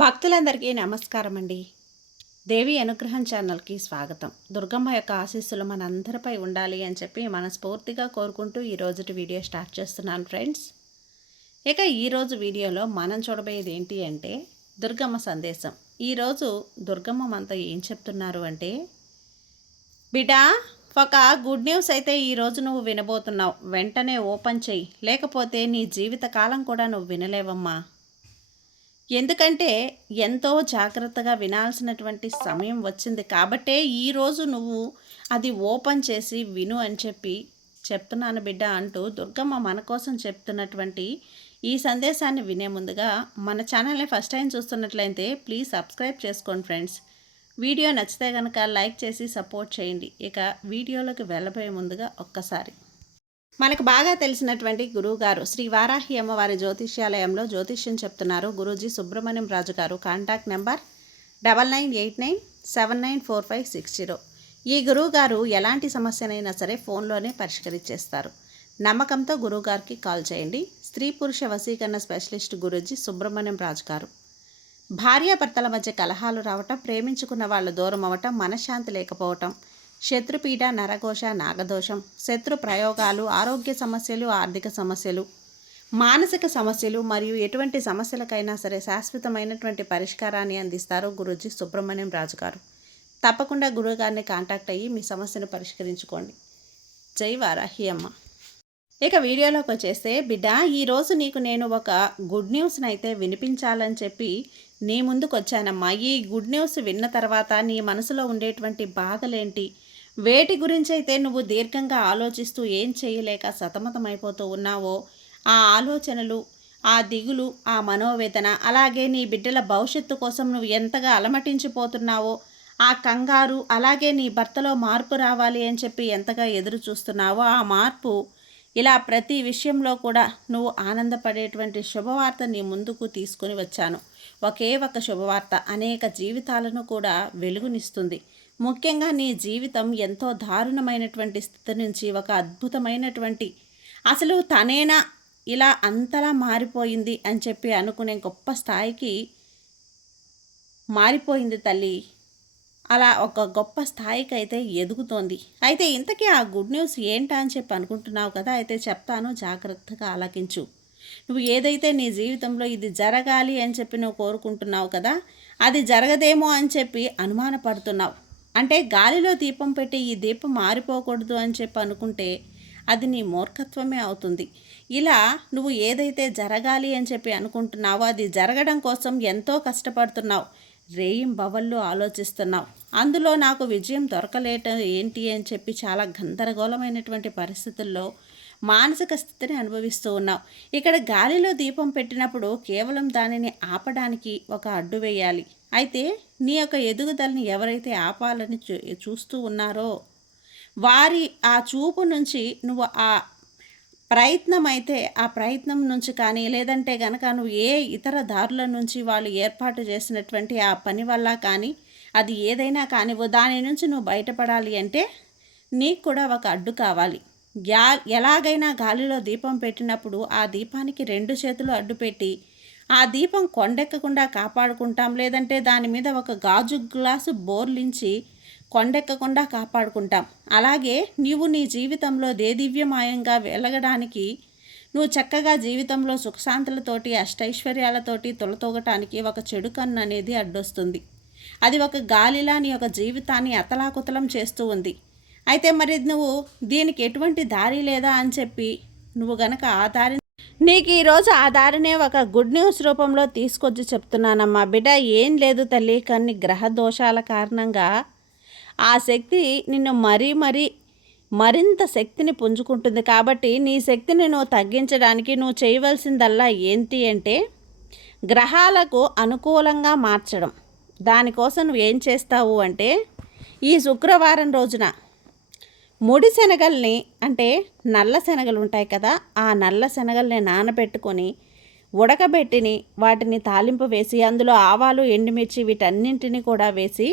భక్తులందరికీ నమస్కారం అండి. దేవి అనుగ్రహం ఛానల్కి స్వాగతం. దుర్గమ్మ యొక్క ఆశీస్సులు మనందరిపై ఉండాలి అని చెప్పి మనస్ఫూర్తిగా కోరుకుంటూ ఈరోజుటి వీడియో స్టార్ట్ చేస్తున్నాను ఫ్రెండ్స్. ఇక ఈరోజు వీడియోలో మనం చూడబోయేది ఏంటి అంటే దుర్గమ్మ సందేశం. ఈరోజు దుర్గమ్మ మనతో ఏం చెప్తున్నారు అంటే, బిడ్డా, ఒక గుడ్ న్యూస్ అయితే ఈరోజు నువ్వు వినబోతున్నావు. వెంటనే ఓపెన్ చెయ్యి, లేకపోతే నీ జీవితకాలం కూడా నువ్వు వినలేవమ్మా. ఎందుకంటే ఎంతో జాగ్రత్తగా వినాల్సినటువంటి సమయం వచ్చింది కాబట్టే ఈరోజు నువ్వు అది ఓపెన్ చేసి విను అని చెప్పి చెప్తున్నాను బిడ్డ అంటూ దుర్గమ్మ మన కోసం చెప్తున్నటువంటి ఈ సందేశాన్ని వినే ముందుగా మన ఛానల్ని ఫస్ట్ టైం చూస్తున్నట్లయితే ప్లీజ్ సబ్స్క్రైబ్ చేసుకోండి ఫ్రెండ్స్. వీడియో నచ్చితే కనుక లైక్ చేసి సపోర్ట్ చేయండి. ఇక వీడియోలోకి వెళ్ళబోయే ముందుగా ఒక్కసారి మనకు బాగా తెలిసినటువంటి గురువుగారు శ్రీ వారాహి అమ్మవారి జ్యోతిష్యాలయంలో జ్యోతిష్యం చెప్తున్నారు గురూజీ సుబ్రహ్మణ్యం రాజు గారు. Contact number 9989794560. ఈ గురువుగారు ఎలాంటి సమస్యనైనా సరే ఫోన్లోనే పరిష్కరించేస్తారు. నమ్మకంతో గురువుగారికి కాల్ చేయండి. స్త్రీ పురుష వశీకరణ స్పెషలిస్ట్ గురూజీ సుబ్రహ్మణ్యం రాజు గారు. భార్యాభర్తల మధ్య కలహాలు రావటం, ప్రేమించుకున్న వాళ్ళు దూరం అవ్వటం, మనశ్శాంతి లేకపోవటం, శత్రుపీడ, నరఘోష, నాగదోషం, శత్రు ప్రయోగాలు, ఆరోగ్య సమస్యలు, ఆర్థిక సమస్యలు, మానసిక సమస్యలు మరియు ఎటువంటి సమస్యలకైనా సరే శాశ్వతమైనటువంటి పరిష్కారాన్ని అందిస్తారు గురూజీ సుబ్రహ్మణ్యం రాజు గారు. తప్పకుండా గురువుగారిని కాంటాక్ట్ అయ్యి మీ సమస్యను పరిష్కరించుకోండి. జై వారాహి అమ్మ. ఇక వీడియోలోకి వచ్చేస్తే, బిడ్డ, ఈరోజు నీకు నేను ఒక గుడ్ న్యూస్ని అయితే వినిపించాలని చెప్పి నీ ముందుకు వచ్చానమ్మా. ఈ గుడ్ న్యూస్ విన్న తర్వాత నీ మనసులో ఉండేటువంటి బాధలేంటి, వేటి గురించి అయితే నువ్వు దీర్ఘంగా ఆలోచిస్తూ ఏం చేయలేక సతమతమైపోతూ ఉన్నావో ఆ ఆలోచనలు, ఆ దిగులు, ఆ మనోవేదన, అలాగే నీ బిడ్డల భవిష్యత్తు కోసం నువ్వు ఎంతగా అలమటించిపోతున్నావో ఆ కంగారు, అలాగే నీ భర్తలో మార్పు రావాలి అని చెప్పి ఎంతగా ఎదురు చూస్తున్నావో ఆ మార్పు, ఇలా ప్రతి విషయంలో కూడా నువ్వు ఆనందపడేటువంటి శుభవార్త నీ ముందుకు తీసుకొని వచ్చాను. ఒకే ఒక శుభవార్త అనేక జీవితాలను కూడా వెలుగునిస్తుంది. ముఖ్యంగా నీ జీవితం ఎంతో దారుణమైనటువంటి స్థితి నుంచి ఒక అద్భుతమైనటువంటి, అసలు తనేనా ఇలా అంతలా మారిపోయింది అని చెప్పి అనుకునే గొప్ప స్థాయికి మారిపోయింది తల్లి. అలా ఒక గొప్ప స్థాయికి అయితే ఎదుగుతోంది. అయితే ఇంతకీ ఆ గుడ్ న్యూస్ ఏంటా అని చెప్పి అనుకుంటున్నావు కదా, అయితే చెప్తాను, జాగ్రత్తగా ఆలకించు. నువ్వు ఏదైతే నీ జీవితంలో ఇది జరగాలి అని చెప్పి నువ్వు కోరుకుంటున్నావు కదా, అది జరగదేమో అని చెప్పి అనుమానపడుతున్నావు. అంటే గాలిలో దీపం పెట్టి ఈ దీపం మారిపోకూడదు అని చెప్పి అనుకుంటే అది నీ మూర్ఖత్వమే అవుతుంది. ఇలా నువ్వు ఏదైతే జరగాలి అని చెప్పి అనుకుంటున్నావో అది జరగడం కోసం ఎంతో కష్టపడుతున్నావు, రేయింబవళ్ళు ఆలోచిస్తున్నావు. అందులో నాకు విజయం దొరకలేట ఏంటి అని చెప్పి చాలా గందరగోళమైనటువంటి పరిస్థితుల్లో మానసిక స్థితిని అనుభవిస్తూ ఉన్నావు. ఇక్కడ గాలిలో దీపం పెట్టినప్పుడు కేవలం దానిని ఆపడానికి ఒక అడ్డు వేయాలి. అయితే నీ యొక్క ఎదుగుదలని ఎవరైతే ఆపాలని చూస్తూ ఉన్నారో వారి ఆ చూపు నుంచి నువ్వు ఆ ప్రయత్నం అయితే ఆ ప్రయత్నం నుంచి కానీ, లేదంటే కనుక నువ్వు ఏ ఇతర దారుల నుంచి వాళ్ళు ఏర్పాటు చేసినటువంటి ఆ పని వల్ల కానీ, అది ఏదైనా కానివ్వు, దాని నుంచి నువ్వు బయటపడాలి అంటే నీకు కూడా ఒక అడ్డు కావాలి. ఎలాగైనా గాలిలో దీపం పెట్టినప్పుడు ఆ దీపానికి రెండు చేతులు అడ్డు పెట్టి ఆ దీపం కొండెక్కకుండా కాపాడుకుంటాం, లేదంటే దాని మీద ఒక గాజు గ్లాసు బోర్లించి కొండెక్కకుండా కాపాడుకుంటాం. అలాగే నీవు నీ జీవితంలో దేదివ్యమాయంగా వెలగడానికి, నువ్వు చక్కగా జీవితంలో సుఖశాంతులతోటి అష్టైశ్వర్యాలతోటి తొలతోగటానికి ఒక చెడు కన్ను అనేది అడ్డొస్తుంది. అది ఒక గాలిలా నీ యొక్క జీవితాన్ని అతలాకుతలం చేస్తూ ఉంది. అయితే మరి నువ్వు దీనికి ఎటువంటి దారి లేదా అని చెప్పి నువ్వు గనక ఆ దారి, నీకు ఈరోజు ఆ దారినే ఒక గుడ్ న్యూస్ రూపంలో తీసుకొచ్చి చెప్తున్నానమ్మా. బిడ్డ, ఏం లేదు తల్లి, కొన్ని గ్రహ దోషాల కారణంగా ఆ శక్తి నిన్ను మరింత శక్తిని పుంజుకుంటుంది. కాబట్టి నీ శక్తిని నువ్వు తగ్గించడానికి నువ్వు చేయవలసిందల్లా ఏంటి అంటే గ్రహాలకు అనుకూలంగా మార్చడం. దానికోసం నువ్వు ఏం చేస్తావు అంటే, ఈ శుక్రవారం రోజున ముడి శనగల్ని, అంటే నల్ల శనగలు ఉంటాయి కదా, ఆ నల్ల శనగల్ని నానబెట్టుకొని ఉడకబెట్టిని వాటిని తాలింపు వేసి అందులో ఆవాలు, ఎండుమిర్చి వీటన్నింటినీ కూడా వేసి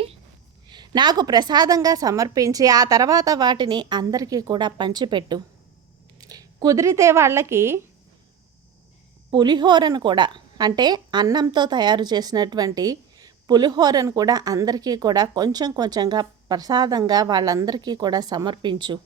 నాకు ప్రసాదంగా సమర్పించి ఆ తర్వాత వాటిని అందరికీ కూడా పంచిపెట్టు. కుదిరితే వాళ్ళకి పులిహోరను కూడా, అంటే అన్నంతో తయారు చేసినటువంటి పులిహోరను కూడా అందరికీ కూడా కొంచెం కొంచెంగా ప్రసాదంగా వాళ్ళందరికీ కూడా సమర్పించు.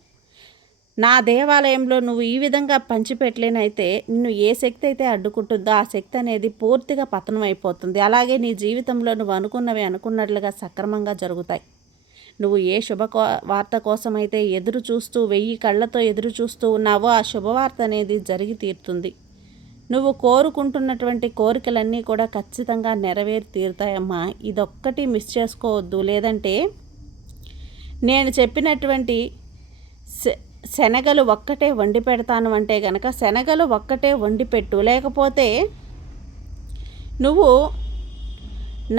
నా దేవాలయంలో నువ్వు ఈ విధంగా పంచిపెట్టలేనైతే నిన్ను ఏ శక్తి అయితే అడ్డుకుంటుందో ఆ శక్తి అనేది పూర్తిగా పతనం అయిపోతుంది. అలాగే నీ జీవితంలో నువ్వు అనుకున్నవి అనుకున్నట్లుగా సక్రమంగా జరుగుతాయి. నువ్వు ఏ వార్త కోసమైతే ఎదురు చూస్తూ 1000 కళ్ళతో ఎదురు చూస్తూ ఉన్నావో ఆ శుభవార్త అనేది జరిగి తీరుతుంది. నువ్వు కోరుకుంటున్నటువంటి కోరికలన్నీ కూడా ఖచ్చితంగా నెరవేరి తీరుతాయమ్మా. ఇదొక్కటి మిస్ చేసుకోవద్దు. లేదంటే నేను చెప్పినటువంటి శనగలు ఒక్కటే వండి పెడతాను అంటే కనుక శనగలు ఒక్కటే వండి పెట్టు. లేకపోతే నువ్వు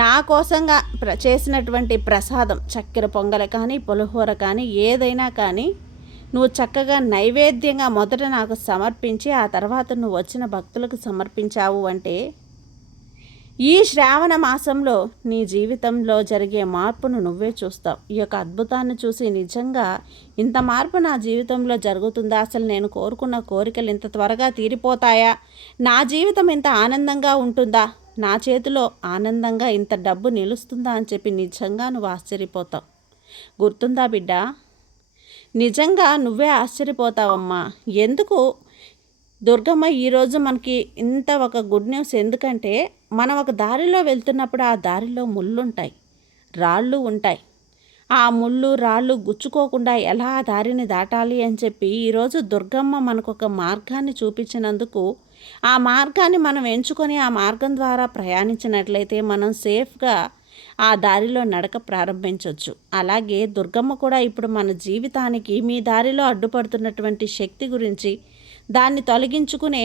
నా కోసంగా చేసినటువంటి ప్రసాదం చక్కెర పొంగలి కానీ పులిహోర కానీ ఏదైనా కానీ నువ్వు చక్కగా నైవేద్యంగా మొదట నాకు సమర్పించి ఆ తర్వాత నువ్వు వచ్చిన భక్తులకు సమర్పించావు అంటే ఈ శ్రావణ మాసంలో నీ జీవితంలో జరిగే మార్పును నువ్వే చూస్తావు. ఈ యొక్క అద్భుతాన్ని చూసి నిజంగా ఇంత మార్పు నా జీవితంలో జరుగుతుందా, అసలు నేను కోరుకున్న కోరికలు ఇంత త్వరగా తీరిపోతాయా, నా జీవితం ఇంత ఆనందంగా ఉంటుందా, నా చేతిలో ఆనందంగా ఇంత డబ్బు నిలుస్తుందా అని చెప్పి నిజంగా నువ్వు ఆశ్చర్యపోతావు. గుర్తుందా బిడ్డ? నిజంగా నువ్వే ఆశ్చర్యపోతావమ్మా. ఎందుకు దుర్గమ్మ ఈరోజు మనకి ఇంత ఒక గుడ్ న్యూస్? ఎందుకంటే మనం ఒక దారిలో వెళ్తున్నప్పుడు ఆ దారిలో ముళ్ళుంటాయి, రాళ్ళు ఉంటాయి. ఆ ముళ్ళు రాళ్ళు గుచ్చుకోకుండా ఎలా దారిని దాటాలి అని చెప్పి ఈరోజు దుర్గమ్మ మనకు ఒక మార్గాన్ని చూపించినందుకు ఆ మార్గాన్ని మనం ఎంచుకొని ఆ మార్గం ద్వారా ప్రయాణించినట్లయితే మనం సేఫ్గా ఆ దారిలో నడక ప్రారంభించవచ్చు. అలాగే దుర్గమ్మ కూడా ఇప్పుడు మన జీవితానికి మీ దారిలో అడ్డుపడుతున్నటువంటి శక్తి గురించి, దాన్ని తొలగించుకునే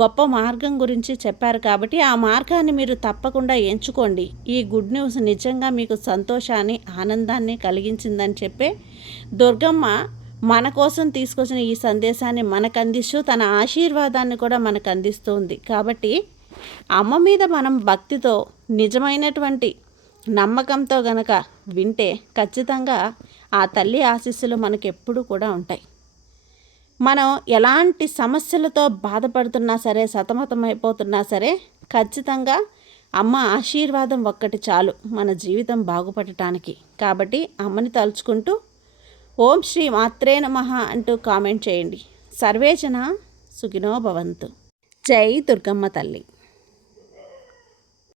గొప్ప మార్గం గురించి చెప్పారు. కాబట్టి ఆ మార్గాన్ని మీరు తప్పకుండా ఎంచుకోండి. ఈ గుడ్ న్యూస్ నిజంగా మీకు సంతోషాన్ని ఆనందాన్ని కలిగించిందని చెప్పే దుర్గమ్మ మన కోసం తీసుకొచ్చిన ఈ సందేశాన్ని మనకు అందిస్తూ తన ఆశీర్వాదాన్ని కూడా మనకు అందిస్తుంది. కాబట్టి అమ్మ మీద మనం భక్తితో నిజమైనటువంటి నమ్మకంతో గనక వింటే ఖచ్చితంగా ఆ తల్లి ఆశీస్సులు మనకెప్పుడు కూడా ఉంటాయి. మనం ఎలాంటి సమస్యలతో బాధపడుతున్నా సరే, సతమతమైపోతున్నా సరే, ఖచ్చితంగా అమ్మ ఆశీర్వాదం ఒక్కటి చాలు మన జీవితం బాగుపడటానికి. కాబట్టి అమ్మని తలుచుకుంటూ ఓం శ్రీ మాత్రే నమః అంటూ కామెంట్ చేయండి. సర్వేజన సుఖినో భవంతు. జై దుర్గమ్మ తల్లి.